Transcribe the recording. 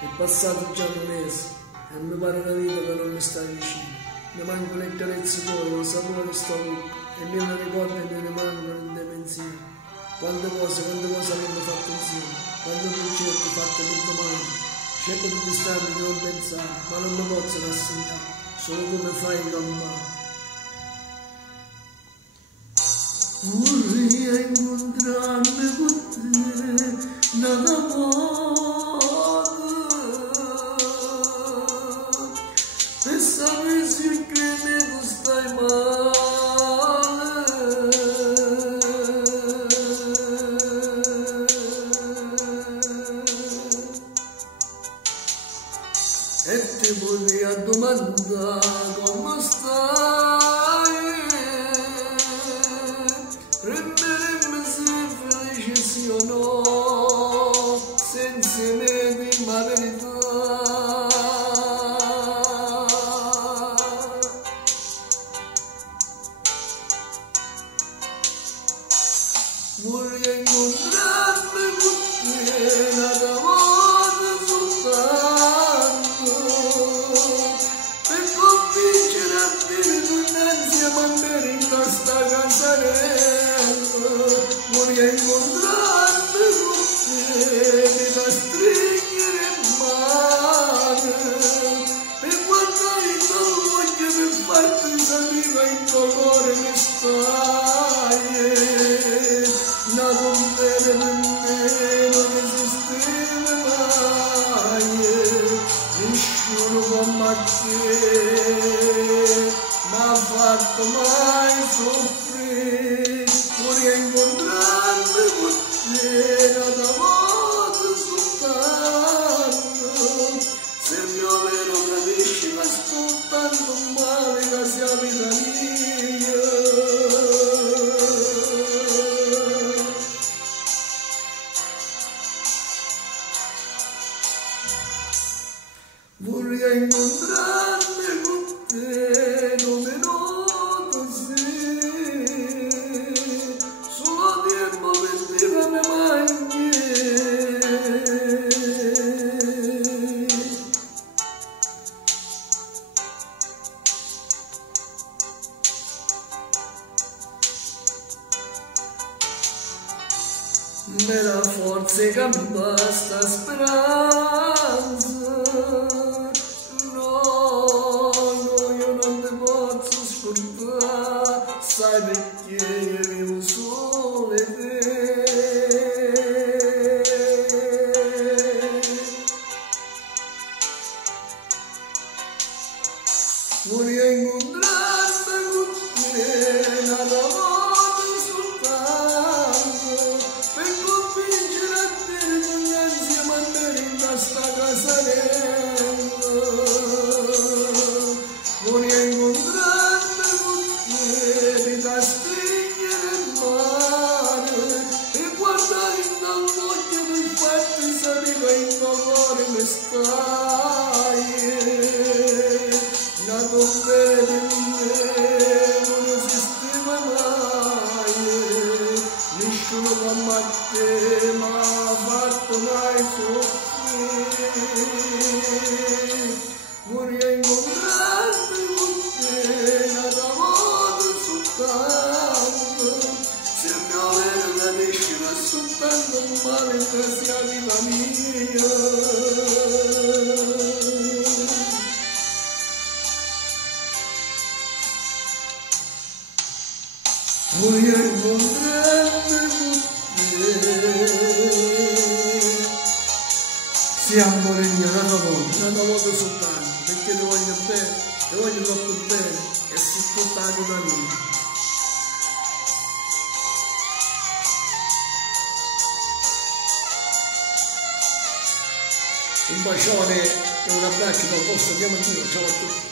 È passato già un mese e mi pare una vita che non mi sta vicino. Mi mancano le carezze tue, lo sapore di sto cuore, e mi ricordo e mi rimangono dei pensieri. Quante cose avremmo fatto insieme, quante progetti fatti per domani. Cerco di distarmi di non pensare, ma non mi posso rassegnare, solo come fai con me. Vorrei incontrarmi con te, nella moda, per sapere se credi che stai male. E ti vorrei domandare come stai, renderemmo se felice sì o no, senza me di ma verità. Vorrei incontrarmi con te, nata volta soltanto, per convincere a te innanzi a mandare in questa casarella. Vorrei incontrarmi con te, mi da stringere in mano, per guardare il tuo occhio, per farti sapere in tuo cuore mi stai. Nato bene per me non esisteva mai, nessuno come te m'ha fatto mai soffrire. Vorrei incontrarmi con te, nata volta soltanto, se il mio vero capisci ma sto tanto male che sia vita mia. Vorrei incontrarmi con te, non è noto sì, solo tempo per dire mi manchi. Me la forza che basta speranza. Sai perché io vivo solo e te. Vorrei incontrarmi con te, nata volta soltanto, per convincere a te che innanzi a mandare in questa casarella. Vorrei incontrarmi con te, da stringere in mano e guardare in dall'occhio per farti sapere che in tuo cuore mi stai. Nato bene per me non esisteva mai, nessuno come te m'ha fatto mai soffrire. Vorrei incontrarmi con te, nata volta soltanto, se il mio vero capisci ma soltanto male che sia vita mia. Vorrei incontrarmi con te, sì amore mio, nata volta soltanto, perché ti voglio bene, ti voglio troppo bene e sei tutta la vita mia. Un bacione e un abbraccio dal vostro Dio, ciao a tutti.